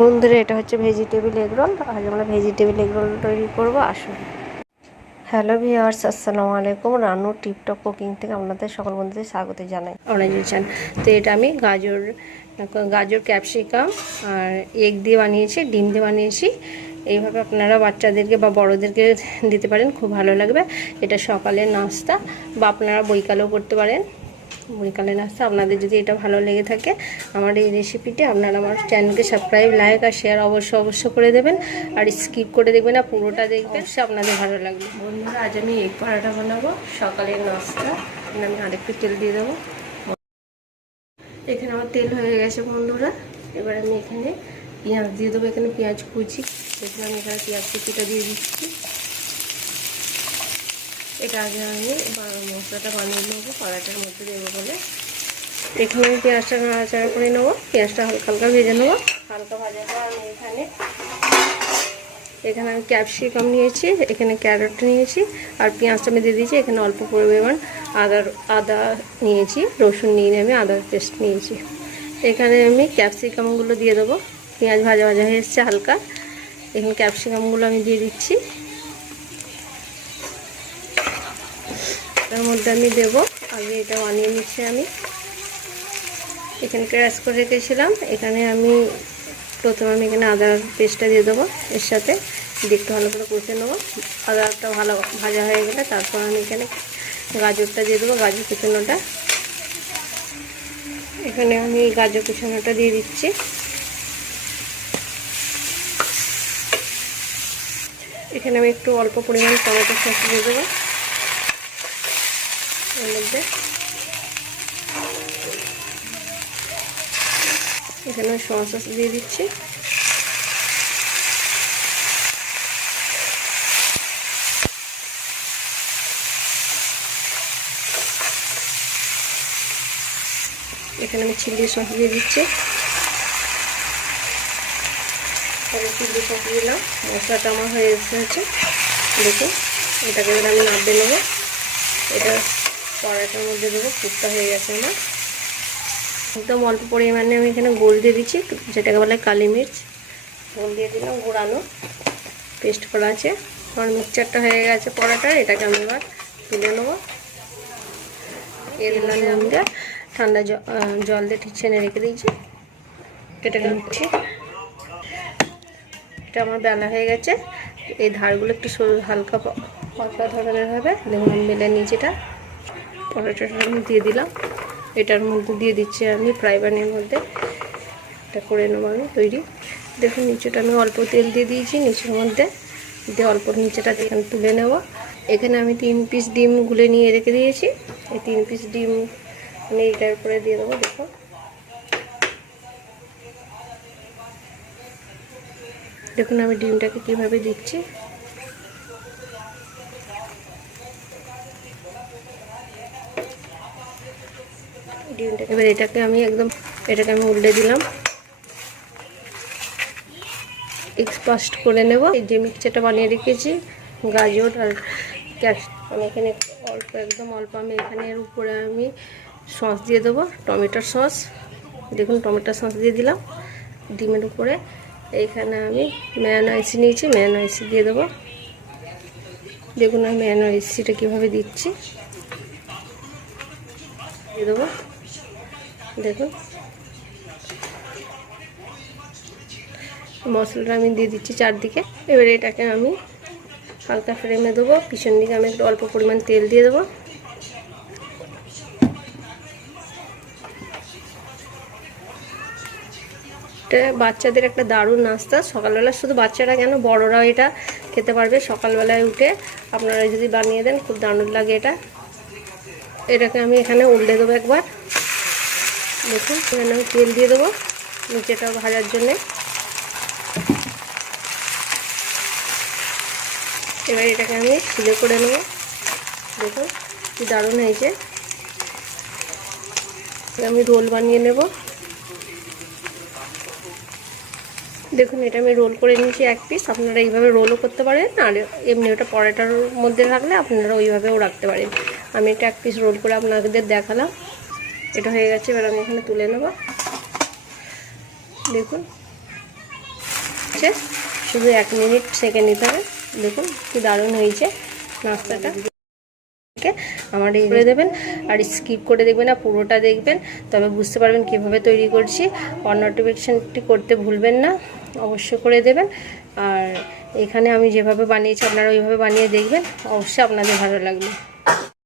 বন্ধুরা, এটা হচ্ছে ভেজিটেবিল এগ রোল। আজ আমরা ভেজিটেবিল এগ রোল তৈরি করবো, আসুন। হ্যালো ভিউয়ার্স, আসসালামু আলাইকুম। রানু টিপটপ কুকিং থেকে আপনাদের সকল বন্ধুদের স্বাগত জানাই। আপনারা জানেন তো এটা আমি গাজর ক্যাপসিকাম আর এগ দিয়ে বানিয়েছি, ডিম দিয়ে বানিয়েছি। এইভাবে আপনারা বাচ্চাদেরকে বা বড়োদেরকে দিতে পারেন, খুব ভালো লাগবে। এটা সকালের নাস্তা বা আপনারা বৈকালেও করতে পারেন। বৈকালে নাস্তা আপনাদের যদি এটা ভালো লেগে থাকে, আমার এই রেসিপিটি আপনারা আমার চ্যানেলকে সাবস্ক্রাইব, লাইক আর শেয়ার অবশ্য করে দেবেন। আর স্কিপ করে দেখবেন না, পুরোটা দেখবেন, সে আপনাদের ভালো লাগবে। বন্ধুরা, আজ আমি এগ পরোটা বানাবো সকালের নাস্তা। আমি আরেকটু তেল দিয়ে দেবো। এখানে আমার তেল হয়ে গেছে বন্ধুরা। এবার আমি এখানে পেঁয়াজ দিয়ে দেবো। এখানে পেঁয়াজ কুচি, এখানে আমি এখানে পেঁয়াজ কুচিটা দিয়ে দিচ্ছি। এটা আগে আমি মশলাটা বানিয়ে নেবো, পরোটার মধ্যে দেবো বলে। এখানে আমি পেঁয়াজটা নাড়াচাড়া করে নেবো, পেঁয়াজটা হালকা হালকা ভেজে নেবো। হালকা ভাজা পর আমি এখানে আমি ক্যাপসিকাম নিয়েছি, এখানে ক্যারট নিয়েছি আর পেঁয়াজটা আমি দিয়ে দিয়েছি। এখানে অল্প পরিমাণ আদা নিয়েছি, রসুন নিয়ে আমি আদার পেস্ট নিয়েছি। এখানে আমি ক্যাপসিকামগুলো দিয়ে দেবো। পেঁয়াজ ভাজা ভাজা হয়ে এসছে হালকা, এখানে ক্যাপসিকামগুলো আমি দিয়ে দিচ্ছি। তার মধ্যে আমি দেবো, আগে এটা বানিয়ে নিচ্ছি আমি। এখানে ক্র্যাশ করে রেখেছিলাম। এখানে আমি প্রথমে এখানে আদার পেস্টটা দিয়ে দেবো, এর সাথে একটু ভালো করে কষে নেবো। আদাটা ভালো ভাজা হয়ে গেলে তারপর আমি এখানে গাজরটা দিয়ে দেবো, গাজর কুচানোটা। এখানে আমি গাজর কুচানোটা দিয়ে দিচ্ছি। এখানে আমি একটু অল্প পরিমাণ টমেটো সস দিয়ে দেবো এর মধ্যে। এখানে সস দিয়ে দিচ্ছি। এখানে আমি চিলি সস দিয়ে দিচ্ছি। চিলি সস দিলাম, মশলাটা আমার হয়ে এসেছে। দেখুন, এটাকে এবার আমি নাড়তে নেবো। এটা পরোটার মধ্যে দেবো, পুরটা হয়ে গেছে আমার। একদম অল্প পরিমাণে আমি এখানে গোল দিয়ে দিচ্ছি, যেটাকে বলে কালি মির্চ। গোল দিয়ে দিলাম, গুঁড়ানো পেস্ট করা আছে। আমার মিক্সচারটা হয়ে গেছে পরোটার। এটাকে আমি এবার তুলে নেবো। এর মধ্যে ঠান্ডা জল দিয়ে ঠিক ছেনে রেখে দিয়েছি। এটাকে নিচ্ছি। এটা আমার বেলা হয়ে গেছে। এই ধারগুলো একটু হালকা পাতলা ধরনের হবে। দেখুন আমি বেলে নিয়েছি। এটা পরোটাটা আমি দিয়ে দিলাম। এটার মধ্যে দিয়ে দিচ্ছি আমি ফ্রাই প্যানের মধ্যে। এটা করে নেবো আমি তৈরি। দেখুন নিচেটা আমি অল্প তেল দিয়ে দিয়েছি, নিচের মধ্যে দিয়ে অল্প নিচেটা এখানে তুলে নেব। এখানে আমি 3 পিস ডিম গুলে নিয়ে রেখে দিয়েছি। এই 3 পিস ডিম আমি এটার উপরে দিয়ে দেবো। দেখুন দেখুন আমি ডিমটাকে কিভাবে দিচ্ছি। ডিমটাকে এবার এটাকে আমি উল্টে দিলাম। এক্সপাস্ট করে নেব। এই যে মিক্সচারটা বানিয়ে রেখেছি, গাজর আর আমি এখানে একদম অল্প আমি এখানে এর উপরে আমি সস দিয়ে দেবো, টমেটোর সস। দেখুন টমেটোর সস দিয়ে দিলাম ডিমের উপরে। এইখানে আমি মেয়োনাইজ নিয়েছি, মেয়োনাইজ দিয়ে দেবো। দেখুন আমি মেয়োনাইজটা কীভাবে দিচ্ছি, দিয়ে দেবো। দেখুন মশলাটা আমি দিয়ে দিচ্ছি চারদিকে। এবার এটাকে আমি হালকা ফ্লেমে দেবো। পিছন দিকে আমি একটু অল্প পরিমাণ তেল দিয়ে দেবো। এটা বাচ্চাদের একটা দারুণ নাস্তা সকালবেলা। শুধু বাচ্চারা কেন, বড়রাও এটা খেতে পারবে। সকালবেলায় উঠে আপনারা যদি বানিয়ে দেন, খুব দারুণ লাগে এটা। এটাকে আমি এখানে উল্টে দেবো একবার। দেখুন এখানে আমি তেল দিয়ে দেবো নিচেটা ভাজার জন্যে। এবার এটাকে আমি সিলে করে নেব। দেখুন কি দারুণ হয়েছে। আমি রোল বানিয়ে নেব। দেখুন এটা আমি রোল করে নিয়েছি 1 পিস। আপনারা এইভাবে রোলও করতে পারেন, আর এমনি ওটা পরোটার মধ্যে রাখলে আপনারা ওইভাবেও রাখতে পারেন। আমি এটা 1 পিস রোল করে আপনাদের দেখালাম। এটা হয়ে গেছে, এবার আমি এখানে তুলে নেব। দেখুন হচ্ছে, শুধু 1 মিনিট সেঁকে নিতে হবে। দেখুন কি দারুণ হয়েছে নাস্তাটা। আমার এই করে দেবেন, আর স্কিপ করে দেখবেন না, পুরোটা দেখবেন, তবে বুঝতে পারবেন কিভাবে তৈরি করছি। অন নোটিফিকেশানটি করতে ভুলবেন না, অবশ্যই করে দেবেন। আর এখানে আমি যেভাবে বানিয়েছি আপনারা ওইভাবে বানিয়ে দেখবেন, অবশ্যই আপনাদের ভালো লাগবে।